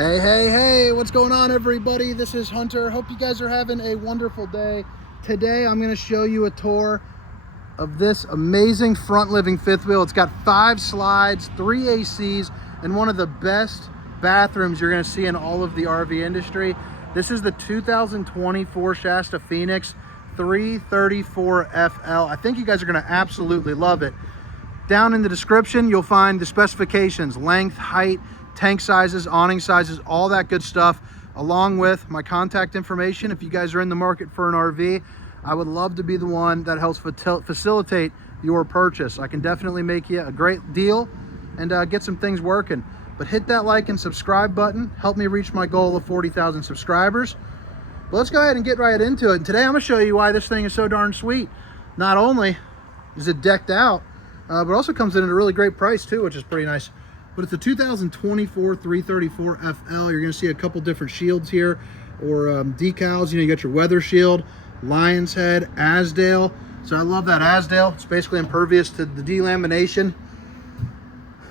Hey, what's going on, everybody? This is Hunter. Hope you guys are having a wonderful day. Today, I'm going to show you a tour of this amazing front living fifth wheel. It's got 5 slides, 3 ACs, and one of the best bathrooms you're going to see in all of the RV industry. This is the 2024 Shasta Phoenix 334FL. I think you guys are going to absolutely love it. Down in the description, you'll find the specifications, length, height, tank sizes, awning sizes, all that good stuff, along with my contact information. If you guys are in the market for an RV, I would love to be the one that helps facilitate your purchase. I can definitely make you a great deal and get some things working. But hit that like and subscribe button. Help me reach my goal of 40,000 subscribers. But let's go ahead and get right into it. And today I'm going to show you why this thing is so darn sweet. Not only is it decked out, but also comes in at a really great price too, which is pretty nice. But it's a 2024 334FL. You're going to see a couple different shields here, or decals. You know, you got your weather shield, Lion's Head, Asdale. So I love that Asdale. It's basically impervious to the delamination.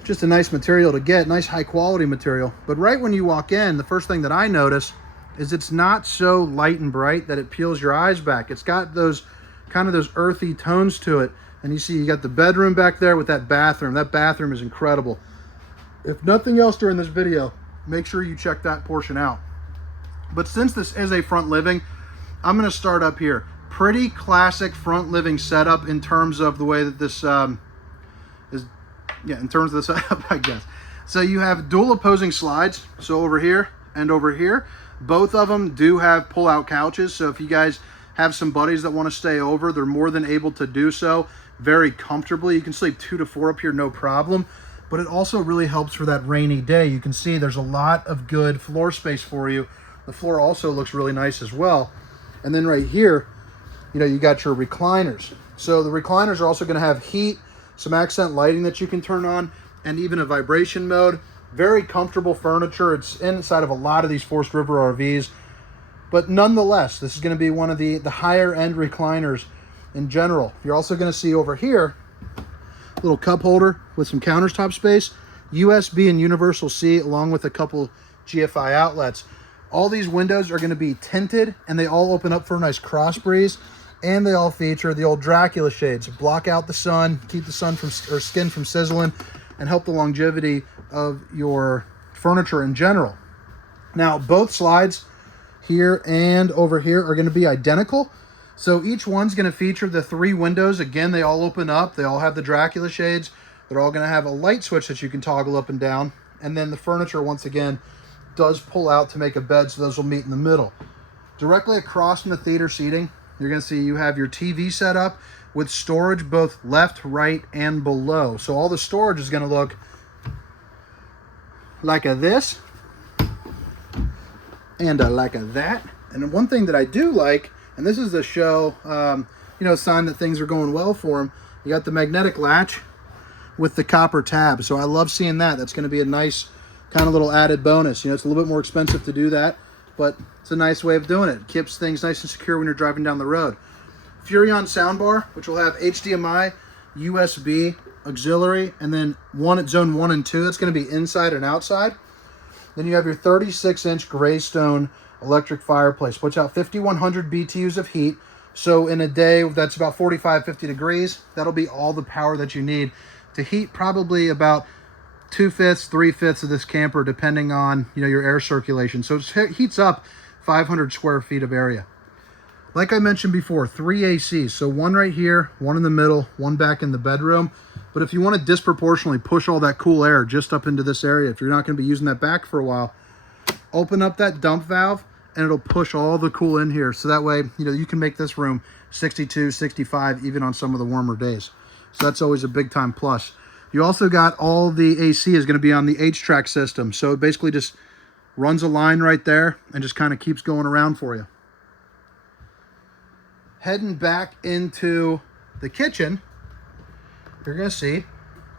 Just a nice material to get, nice high quality material. But right when you walk in, the first thing that I notice is it's not so light and bright that it peels your eyes back. It's got those kind of those earthy tones to it. And you see you got the bedroom back there with that bathroom. That bathroom is incredible. If nothing else during this video, make sure you check that portion out. But since this is a front living, I'm going to start up here. Pretty classic front living setup in terms of the way that this is, in terms of the setup, I guess. So you have dual opposing slides. So over here and over here, both of them do have pull-out couches. So if you guys have some buddies that want to stay over, they're more than able to do so very comfortably. You can sleep 2 to 4 up here, no problem. But it also really helps for that rainy day. You can see there's a lot of good floor space for you. The floor also looks really nice as well. And then right here, you know, you got your recliners. So the recliners are also going to have heat, some accent lighting that you can turn on, and even a vibration mode. Very comfortable furniture. It's inside of a lot of these Forest River RVs. But nonetheless, this is going to be one of the higher end recliners in general. You're also going to see over here, little cup holder with some countertop space, USB and universal C, along with a couple GFI outlets. All these windows are going to be tinted, and they all open up for a nice cross breeze, and they all feature the old Dracula shades. Block out the sun, keep the sun or skin from sizzling, and help the longevity of your furniture in general. Now, both slides here and over here are going to be identical. So each one's going to feature the 3 windows. Again, they all open up. They all have the Dracula shades. They're all going to have a light switch that you can toggle up and down. And then the furniture, once again, does pull out to make a bed, so those will meet in the middle. Directly across from the theater seating, you're going to see you have your TV set up with storage both left, right, and below. So all the storage is going to look like a this and like a that. And one thing that I do like, and this is the show, you know, sign that things are going well for them. You got the magnetic latch with the copper tab. So I love seeing that. That's going to be a nice kind of little added bonus. You know, it's a little bit more expensive to do that, but it's a nice way of doing it. It keeps things nice and secure when you're driving down the road. Furrion soundbar, which will have HDMI, USB, auxiliary, and then one at zone 1 and 2. That's going to be inside and outside. Then you have your 36-inch Greystone electric fireplace. Puts out 5,100 BTUs of heat. So in a day that's about 45, 50 degrees, that'll be all the power that you need to heat probably about 2/5, 3/5 of this camper, depending on, you know, your air circulation. So it heats up 500 square feet of area. Like I mentioned before, 3 ACs. So one right here, one in the middle, one back in the bedroom. But if you want to disproportionately push all that cool air just up into this area, if you're not going to be using that back for a while, open up that dump valve and it'll push all the cool in here. So that way, you know, you can make this room 62, 65, even on some of the warmer days. So that's always a big time plus. You also got all the AC is going to be on the H-track system. So it basically just runs a line right there and just kind of keeps going around for you. Heading back into the kitchen, you're going to see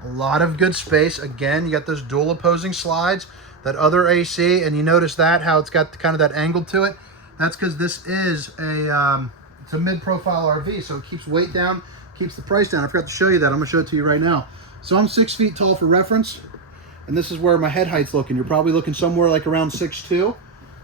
a lot of good space. Again, you got those dual opposing slides, that other AC, and you notice that, how it's got kind of that angle to it. That's because this is it's a mid-profile RV, so it keeps weight down, keeps the price down. I forgot to show you that. I'm going to show it to you right now. So I'm 6 feet tall for reference. And this is where my head height's looking. You're probably looking somewhere like around 6'2".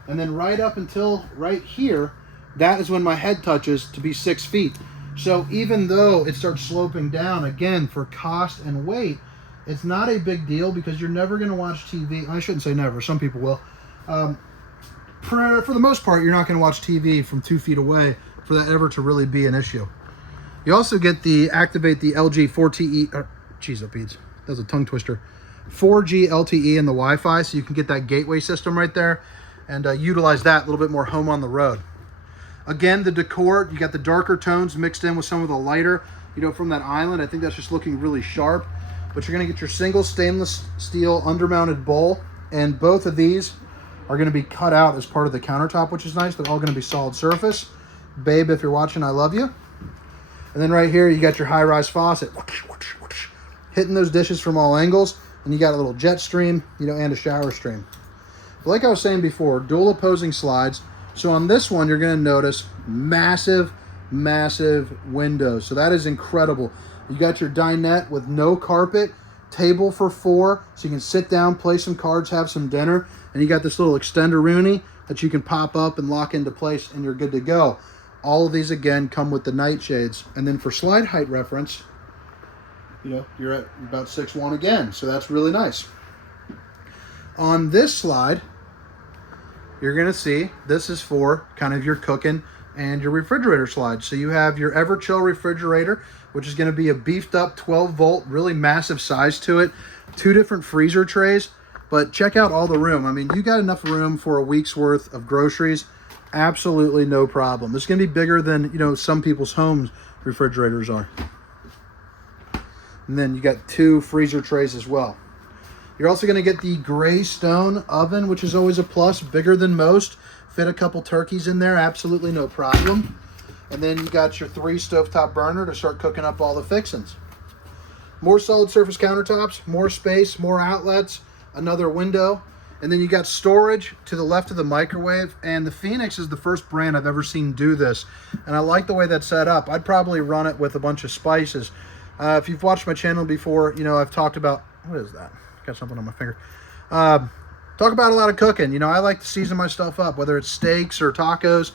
And then right up until right here, that is when my head touches to be 6 feet. So even though it starts sloping down, again, for cost and weight, it's not a big deal because you're never going to watch TV. I shouldn't say never. Some people will. For the most part, you're not going to watch TV from 2 feet away for that ever to really be an issue. You also get the activate the LG 4TE. Geez, that beats. That was a tongue twister. 4G LTE and the Wi-Fi, so you can get that gateway system right there and utilize that a little bit more home on the road. Again, the decor, you got the darker tones mixed in with some of the lighter, from that island. I think that's just looking really sharp. But you're going to get your single stainless steel undermounted bowl, and both of these are going to be cut out as part of the countertop, which is nice. They're all going to be solid surface. Babe, if you're watching, I love you. And then right here, you got your high-rise faucet. Hitting those dishes from all angles. And you got a little jet stream, and a shower stream. But like I was saying before, dual opposing slides. So on this one, you're going to notice massive, massive windows. So that is incredible. You got your dinette with no carpet, table for 4, so you can sit down, play some cards, have some dinner. And you got this little extender rooney that you can pop up and lock into place, and you're good to go. All of these, again, come with the nightshades. And then for slide height reference, you're at about 6'1" again, so that's really nice. On this slide, you're going to see this is for kind of your cooking and your refrigerator slide. So you have your Everchill refrigerator, which is going to be a beefed up 12-volt, really massive size to it. 2 different freezer trays, but check out all the room. I mean, you got enough room for a week's worth of groceries. Absolutely no problem. This is going to be bigger than, some people's homes refrigerators are. And then you got 2 freezer trays as well. You're also going to get the gray stone oven, which is always a plus, bigger than most. Fit a couple turkeys in there, absolutely no problem. And then you got your 3 stovetop burner to start cooking up all the fixings. More solid surface countertops, more space, more outlets, another window. And then you got storage to the left of the microwave. And the Phoenix is the first brand I've ever seen do this. And I like the way that's set up. I'd probably run it with a bunch of spices. If you've watched my channel before, I've talked about, what is that? Got something on my finger. Talk about a lot of cooking. I like to season my stuff up, whether it's steaks or tacos,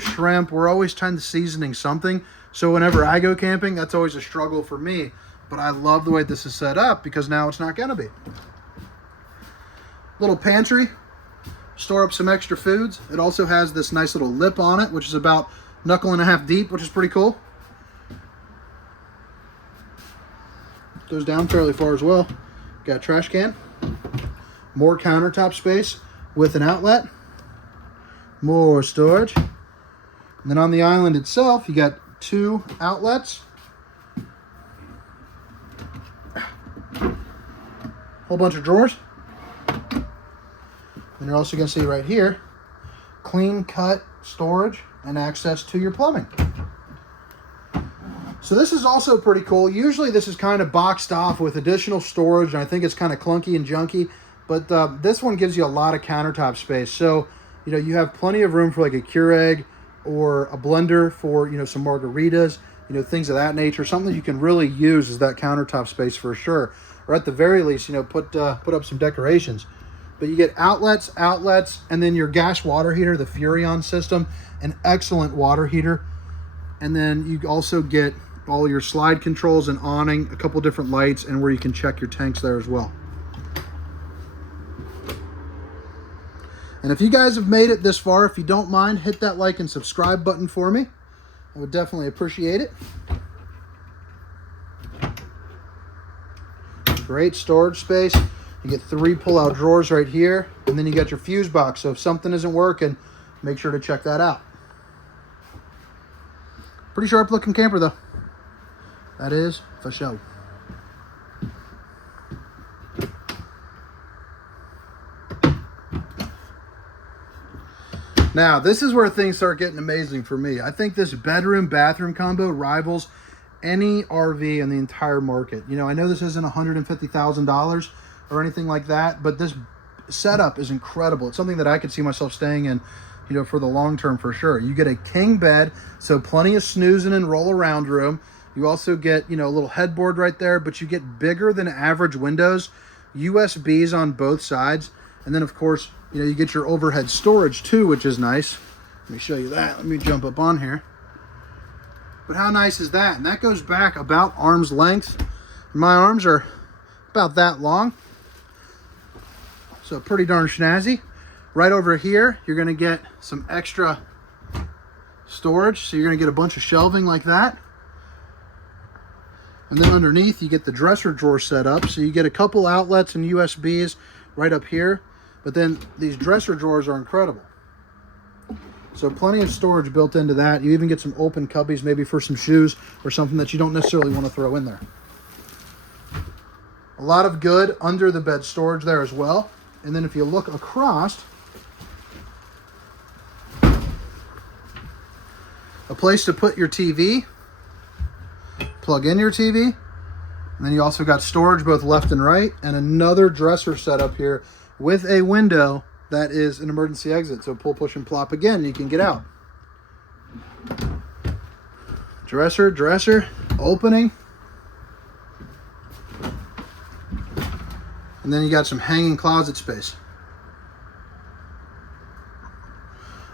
shrimp. We're always trying to seasoning something. So whenever I go camping, that's always a struggle for me. But I love the way this is set up because now it's not going to be. Little pantry, store up some extra foods. It also has this nice little lip on it, which is about 1.5 knuckles deep, which is pretty cool. Goes down fairly far as well. Got a trash can. More countertop space with an outlet. More storage. And then on the island itself, you got 2 outlets. Whole bunch of drawers. And you're also going to see right here, clean cut storage and access to your plumbing. So this is also pretty cool. Usually this is kind of boxed off with additional storage, and I think it's kind of clunky and junky, but this one gives you a lot of countertop space. So, you have plenty of room for like a Keurig or a blender for, some margaritas, things of that nature. Something you can really use is that countertop space for sure. Or at the very least, put up some decorations. But you get outlets, and then your gas water heater, the Furrion system, an excellent water heater. And then you also get all your slide controls and awning, a couple different lights, and where you can check your tanks there as well. And if you guys have made it this far, if you don't mind, hit that like and subscribe button for me. I would definitely appreciate it. Great storage space. You get 3 pull-out drawers right here, and then you got your fuse box. So if something isn't working, make sure to check that out. Pretty sharp looking camper though. That is for sure. Now, this is where things start getting amazing for me. I think this bedroom-bathroom combo rivals any RV in the entire market. I know this isn't $150,000 or anything like that, but this setup is incredible. It's something that I could see myself staying in, for the long term for sure. You get a king bed, so plenty of snoozing and roll around room. You also get, a little headboard right there, but you get bigger than average windows USBs on both sides. And then of course, you know, you get your overhead storage too, which is nice. Let me show you that. Let me jump up on here. But how nice is that? And that goes back about arm's length. My arms are about that long. So pretty darn snazzy. Right over here, you're gonna get some extra storage. So you're gonna get a bunch of shelving like that. And then underneath, you get the dresser drawer set up. So you get a couple outlets and USBs right up here. But then these dresser drawers are incredible. So plenty of storage built into that. You even get some open cubbies, maybe for some shoes or something that you don't necessarily want to throw in there. A lot of good under the bed storage there as well. And then if you look across, a place to put your TV, plug in your TV, and then you also got storage both left and right, and another dresser set up here with a window that is an emergency exit. So pull, push, and plop again, you can get out. Dresser, opening. And then you got some hanging closet space.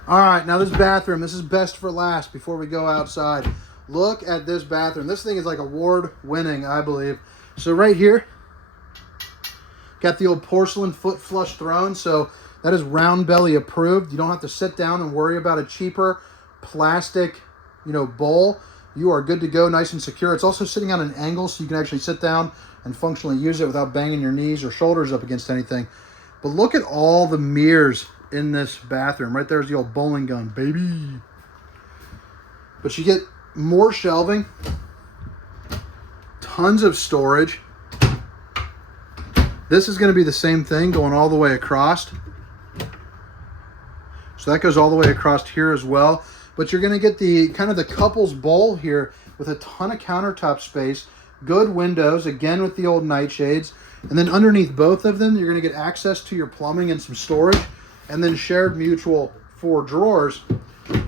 All right, now this bathroom, this is best for last before we go outside. Look at this bathroom. This thing is like award-winning, I believe. So right here, got the old porcelain foot flush throne. So that is round belly approved. You don't have to sit down and worry about a cheaper plastic, you know, bowl. You are good to go, nice and secure. It's also sitting on an angle so you can actually sit down and functionally use it without banging your knees or shoulders up against anything. But look at all the mirrors in this bathroom. Right there's the old bowling gun, baby. But you get more shelving, tons of storage. This is going to be the same thing going all the way across. So that goes all the way across here as well. But you're going to get the kind of the couple's bowl here with a ton of countertop space, good windows, again with the old nightshades. And then underneath both of them, you're going to get access to your plumbing and some storage, and then shared mutual 4 drawers.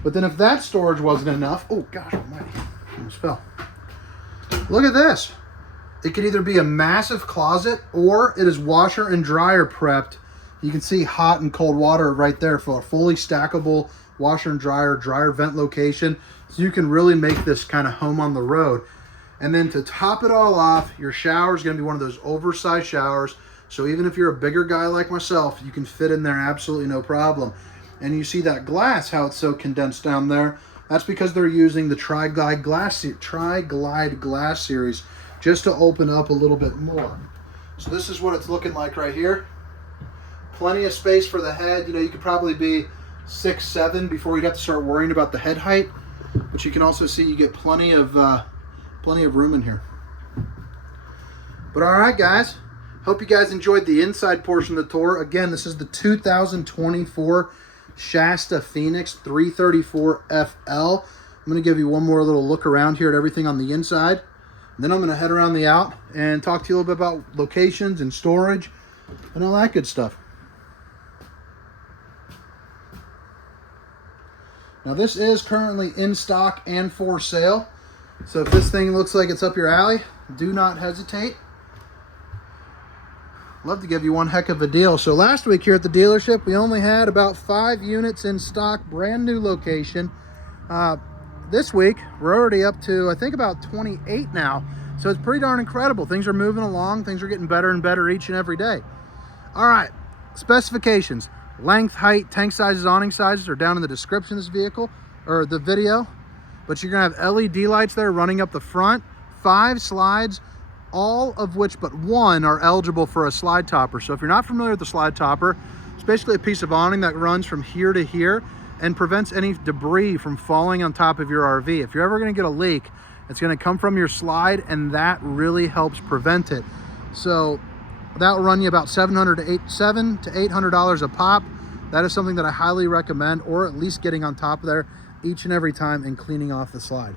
But then if that storage wasn't enough, oh gosh almighty, almost fell. Look at this. It could either be a massive closet or it is washer and dryer prepped. You can see hot and cold water right there for a fully stackable washer and dryer vent location. So you can really make this kind of home on the road. And then to top it all off, your shower is going to be one of those oversized showers. So even if you're a bigger guy like myself, you can fit in there absolutely no problem. And you see that glass, how it's so condensed down there. That's because they're using the Tri-Glide glass series just to open up a little bit more. So this is what it's looking like right here. Plenty of space for the head. You know, you could probably be 6'7" before you'd have to start worrying about the head height. But you can also see you get plenty of room in here. But all right, guys. Hope you guys enjoyed the inside portion of the tour. Again, this is the 2024 Shasta Phoenix 334 FL. I'm going to give you one more little look around here at everything on the inside. And then I'm going to head around the out and talk to you a little bit about locations and storage and all that good stuff. Now this is currently in stock and for sale. So if this thing looks like it's up your alley, do not hesitate. Love to give you one heck of a deal. So last week here at the dealership, we only had about 5 units in stock, brand new location. This week, we're already up to, I think, about 28 now. So it's pretty darn incredible. Things are moving along. Things are getting better and better each and every day. All right, specifications. Length, height, tank sizes, awning sizes are down in the description of this vehicle, or the video. But you're gonna have LED lights there running up the front, 5 slides, all of which but one are eligible for a slide topper. So if you're not familiar with the slide topper, it's basically a piece of awning that runs from here to here and prevents any debris from falling on top of your RV. If you're ever gonna get a leak, it's gonna come from your slide, and that really helps prevent it. So that will run you about $700 to $800 a pop. That is something that I highly recommend, or at least getting on top of there each and every time and cleaning off the slide.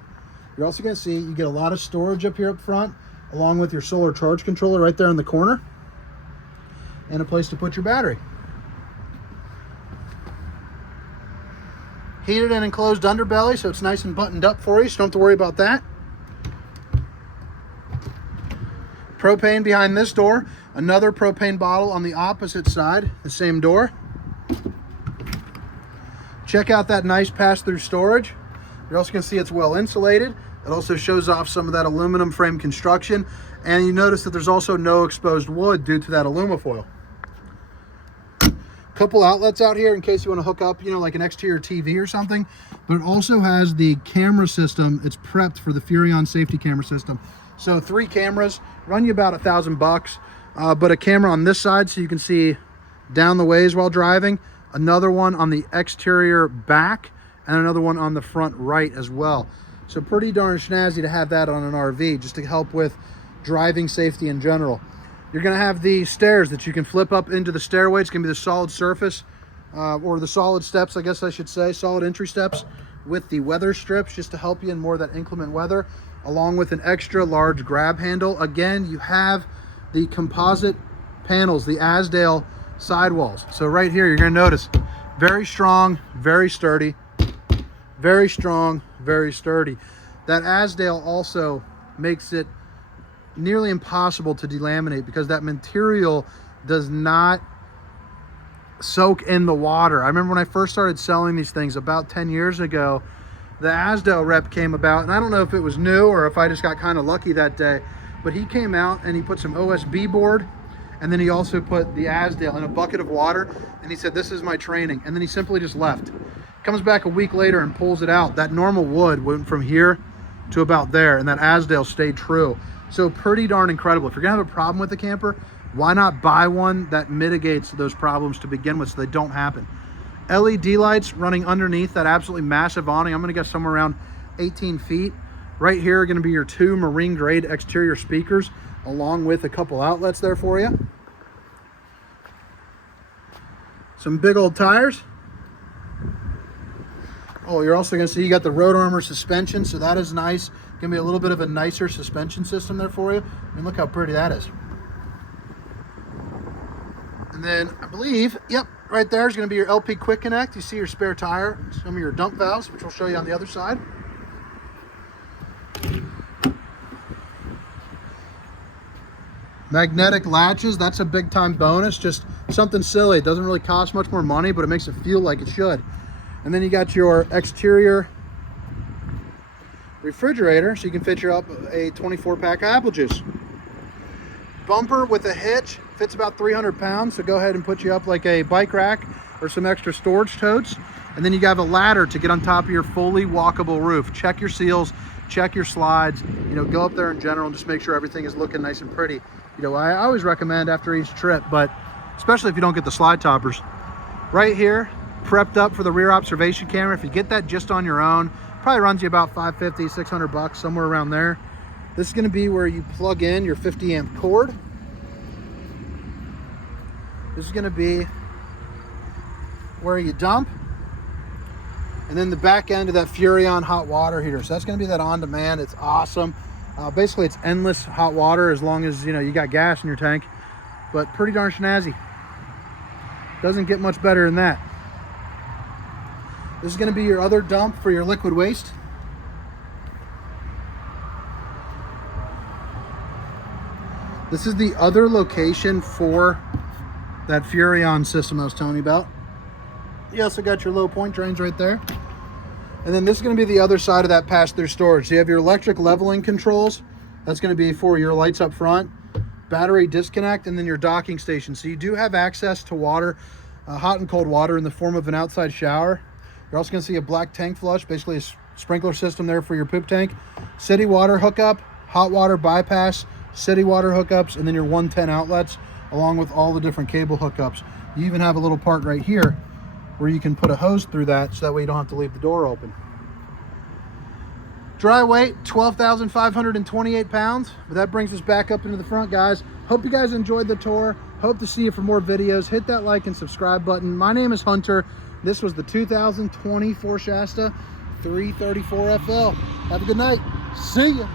You're also gonna see you get a lot of storage up here up front, along with your solar charge controller right there in the corner, and a place to put your battery. Heated and enclosed underbelly, so it's nice and buttoned up for you, so you don't have to worry about that. Propane behind this door, another propane bottle on the opposite side, the same door. Check out that nice pass-through storage. You're also going to see it's well insulated. It also shows off some of that aluminum frame construction. And you notice that there's also no exposed wood due to that alumifoil. Couple outlets out here in case you want to hook up, you know, like an exterior TV or something. But it also has the camera system. It's prepped for the Furrion safety camera system. So 3 cameras, run you about $1,000. But a camera on this side so you can see down the ways while driving. Another one on the exterior back, and another one on the front right as well. So pretty darn snazzy to have that on an RV, just to help with driving safety in general. You're going to have the stairs that you can flip up into the stairway. It's going to be the solid surface, or the solid steps, I guess I should say, solid entry steps with the weather strips, just to help you in more of that inclement weather, along with an extra large grab handle. Again, you have the composite panels, the Azdel sidewalls. So right here, you're going to notice very strong, very sturdy, very strong, very sturdy. That Azdel also makes it nearly impossible to delaminate because that material does not soak in the water. I remember when I first started selling these things about 10 years ago, the Azdel rep came about, and I don't know if it was new or if I just got kind of lucky that day, but he came out and he put some OSB board, and then he also put the Azdel in a bucket of water, and he said, "This is my training." And then he simply just left. Comes back a week later and pulls it out. That normal wood went from here to about there, and that Azdel stayed true. So pretty darn incredible. If you're gonna have a problem with the camper, why not buy one that mitigates those problems to begin with so they don't happen? LED lights running underneath that absolutely massive awning. I'm gonna guess somewhere around 18 feet. Right here are gonna be your 2 marine grade exterior speakers, along with a couple outlets there for you. Some big old tires. Oh, you're also going to see you got the road armor suspension, so that is nice. Going to be a little bit of a nicer suspension system there for you. And look how pretty that is. And then I believe, yep, right there is going to be your LP Quick Connect. You see your spare tire, some of your dump valves, which we'll show you on the other side. Magnetic latches, that's a big time bonus. Just something silly. It doesn't really cost much more money, but it makes it feel like it should. And then you got your exterior refrigerator, so you can fit your up a 24-pack of apple juice. Bumper with a hitch, fits about 300 pounds, so go ahead and put you up like a bike rack or some extra storage totes. And then you have a ladder to get on top of your fully walkable roof. Check your seals, check your slides, you know, go up there in general and just make sure everything is looking nice and pretty. You know, I always recommend after each trip, but especially if you don't get the slide toppers. Right here, prepped up for the rear observation camera. If you get that just on your own, probably runs you about $550, $600, somewhere around there. This is going to be where you plug in your 50 amp cord. This is going to be where you dump. And then the back end of that Furrion hot water heater. So that's going to be that on demand. It's awesome. Basically, it's endless hot water as long as, you know, you got gas in your tank. But pretty darn snazzy. Doesn't get much better than that. This is going to be your other dump for your liquid waste. This is the other location for that Furrion system I was telling you about. You also got your low point drains right there. And then this is going to be the other side of that pass-through storage. So you have your electric leveling controls. That's going to be for your lights up front, battery disconnect, and then your docking station. So you do have access to water, hot and cold water in the form of an outside shower. You're also going to see a black tank flush, basically a sprinkler system there for your poop tank. City water hookup, hot water bypass, city water hookups, and then your 110 outlets, along with all the different cable hookups. You even have a little part right here where you can put a hose through that, so that way you don't have to leave the door open. Dry weight, 12,528 pounds. But that brings us back up into the front, guys. Hope you guys enjoyed the tour. Hope to see you for more videos. Hit that like and subscribe button. My name is Hunter. This was the 2020 Ford Shasta 334 FL. Have a good night. See ya.